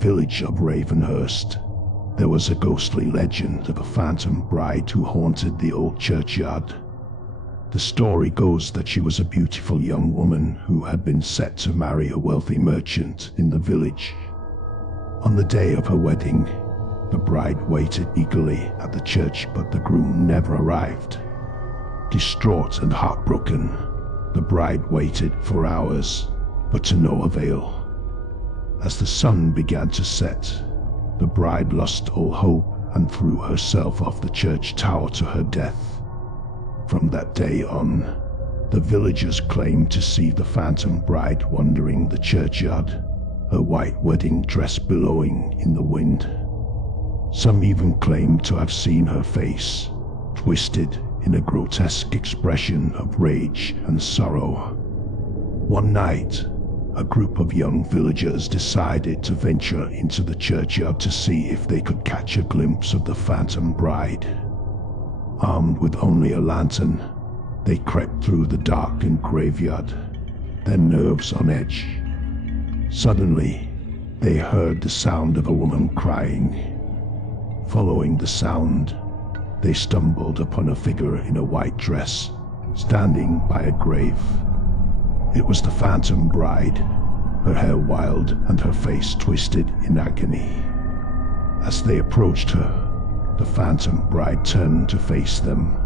village of Ravenhurst, there was a ghostly legend of a phantom bride who haunted the old churchyard. The story goes that she was a beautiful young woman who had been set to marry a wealthy merchant in the village. On the day of her wedding, the bride waited eagerly at the church, but the groom never arrived. Distraught and heartbroken, the bride waited for hours, but to no avail. As the sun began to set, the bride lost all hope and threw herself off the church tower to her death. From that day on, the villagers claimed to see the phantom bride wandering the churchyard, her white wedding dress billowing in the wind. Some even claimed to have seen her face, twisted in a grotesque expression of rage and sorrow. One night, a group of young villagers decided to venture into the churchyard to see if they could catch a glimpse of the phantom bride. Armed with only a lantern, they crept through the darkened graveyard, their nerves on edge. Suddenly, they heard the sound of a woman crying. Following the sound, they stumbled upon a figure in a white dress, standing by a grave. It was the phantom bride, her hair wild and her face twisted in agony. As they approached her, the phantom bride turned to face them,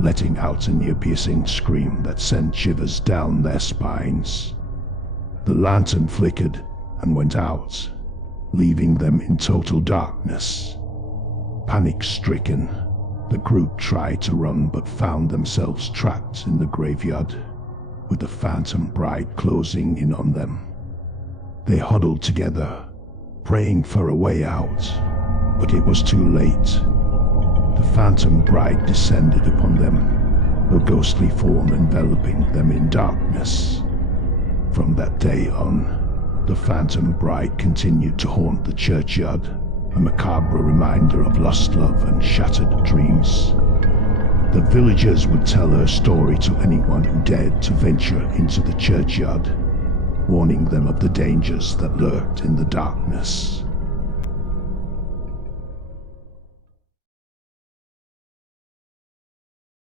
letting out an ear-piercing scream that sent shivers down their spines. The lantern flickered and went out, leaving them in total darkness. Panic-stricken, the group tried to run but found themselves trapped in the graveyard, with the phantom bride closing in on them. They huddled together, praying for a way out, but it was too late. The phantom bride descended upon them, her ghostly form enveloping them in darkness. From that day on, the phantom bride continued to haunt the churchyard, a macabre reminder of lost love and shattered dreams. The villagers would tell her story to anyone who dared to venture into the churchyard, warning them of the dangers that lurked in the darkness.